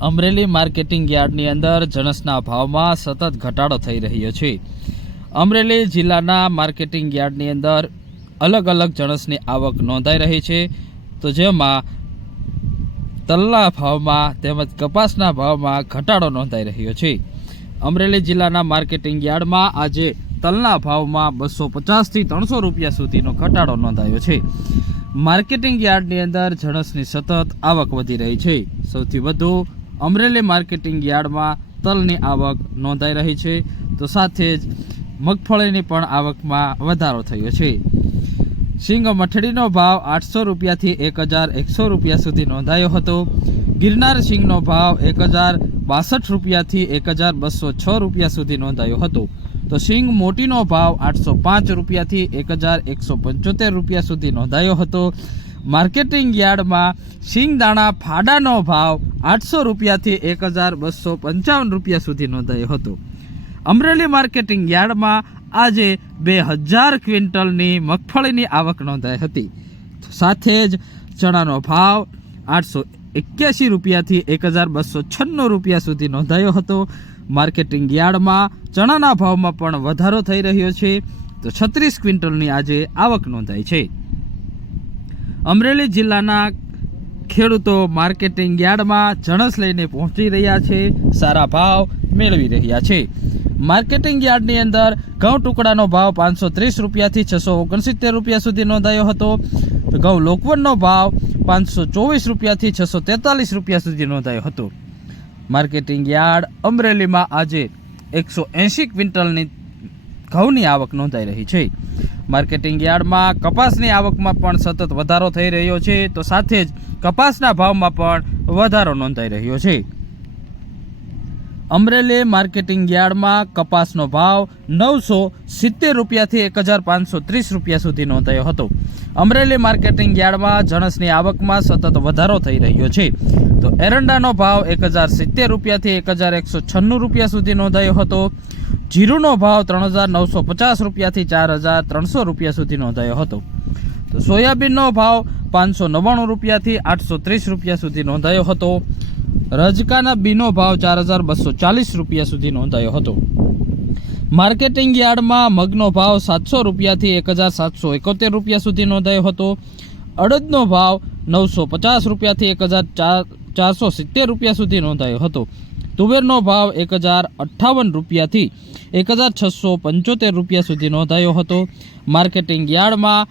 Amreli marketing યાર્ડની અંદર જણસના ભાવમાં સતત ઘટાડો થઈ રહ્યો છે। અમરેલી જિલ્લાના માર્કેટિંગ યાર્ડની અંદર અલગ અલગ જણસની આવક નોંધાઈ રહી છે, તો જેમાં તલના ભાવમાં તેમજ કપાસના ભાવમાં ઘટાડો નોંધાઈ રહ્યો છે। અમરેલી જિલ્લાના માર્કેટિંગ યાર્ડમાં આજે તલના ભાવમાં 250 થી 300 રૂપિયા સુધીનો ઘટાડો નોંધાયો છે। માર્કેટિંગ યાર્ડની અંદર જણસની સતત આવક વધી રહી છે। સૌથી વધુ અમરેલી માર્કેટિંગ યાર્ડમાં તલની આવક નોંધાઈ રહી છે, તો સાથે જ મગફળીની પણ આવકમાં વધારો થયો છે। સિંગ મઠડીનો ભાવ 800 રૂપિયાથી 1100 રૂપિયા સુધી નોંધાયો હતો। ગિરનાર સિંગનો ભાવ 1062 રૂપિયાથી 1206 રૂપિયા સુધી નોંધાયો હતો, તો સિંગ મોટીનો ભાવ 805 રૂપિયાથી 1175 રૂપિયા સુધી નોંધાયો હતો। માર્કેટિંગ યાર્ડમાં સિંગ દાણા ફાડાનો ભાવ 800 રૂપિયાથી 1255 રૂપિયા સુધી નોંધાયો હતો। અમરેલી માર્કેટિંગ યાર્ડમાં આજે 2000 ક્વિન્ટલની મગફળીની આવક નોંધાઈ હતી। સાથે જ ચણાનો ભાવ 881 રૂપિયાથી 1296 રૂપિયા સુધી નોંધાયો હતો। માર્કેટિંગ યાર્ડમાં ચણાના ભાવમાં પણ વધારો થઈ રહ્યો છે, તો 36 ક્વિન્ટલની આજે આવક નોંધાઈ છે। અમરેલી જિલ્લાના ખેડૂતો માર્કેટિંગ યાર્ડમાં જણસ લઈને પહોંચી રહ્યા છે, સારા ભાવ મેળવી રહ્યા છે। માર્કેટિંગ યાર્ડની અંદર ઘઉં ટુકડાનો ભાવ 530 રૂપિયાથી 669 રૂપિયા સુધી નોંધાયો હતો, તો ઘઉં લોકવનનો ભાવ 524 રૂપિયાથી 643 રૂપિયા સુધી નોંધાયો હતો। માર્કેટિંગ યાર્ડ અમરેલીમાં આજે 180 ક્વિન્ટલની ઘઉંની આવક નોંધાઈ રહી છે। માર્કેટિંગ યાર્ડમાં કપાસની આવકમાં પણ સતત વધારો થઈ રહ્યો છે, તો સાથે જ કપાસના ભાવમાં પણ વધારો નોંધાઈ રહ્યો છે। અમરેલી માર્કેટિંગ યાર્ડમાં કપાસનો ભાવ 970 રૂપિયાથી 1530 રૂપિયા સુધી નોંધાયો હતો। અમરેલી માર્કેટિંગ યાર્ડમાં જણસની આવકમાં સતત વધારો થઈ રહ્યો છે, તો એરંડાનો ભાવ 1070 રૂપિયાથી 1196 રૂપિયા સુધી નોંધાયો હતો। જીરુનો ભાવ 3950 રૂપિયાથી 4300 રૂપિયા સુધી નોંધાયો હતો, તો સોયાબીનનો ભાવ 599 રૂપિયાથી 830 રૂપિયા સુધી નોંધાયો હતો। રજકાના બીનો ભાવ 4240 રૂપિયા સુધી નોંધાયો હતો। માર્કેટિંગ યાર્ડમાં મગનો ભાવ 700 રૂપિયાથી 1771 રૂપિયા સુધી નોંધાયો હતો। અડદનો ભાવ 950 રૂપિયાથી 1470 રૂપિયા સુધી નોંધાયો હતો। તુવેરનો ભાવ 1058 રૂપિયાથી 1675 રૂપિયા સુધી નોંધાયો હતો। માર્કેટિંગ યાર્ડમાં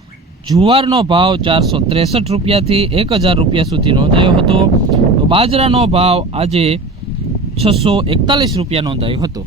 જુવારનો ભાવ 463 રૂપિયાથી 1000 રૂપિયા સુધી નોંધાયો હતો, તો બાજરાનો ભાવ આજે 641 રૂપિયા નોંધાયો હતો।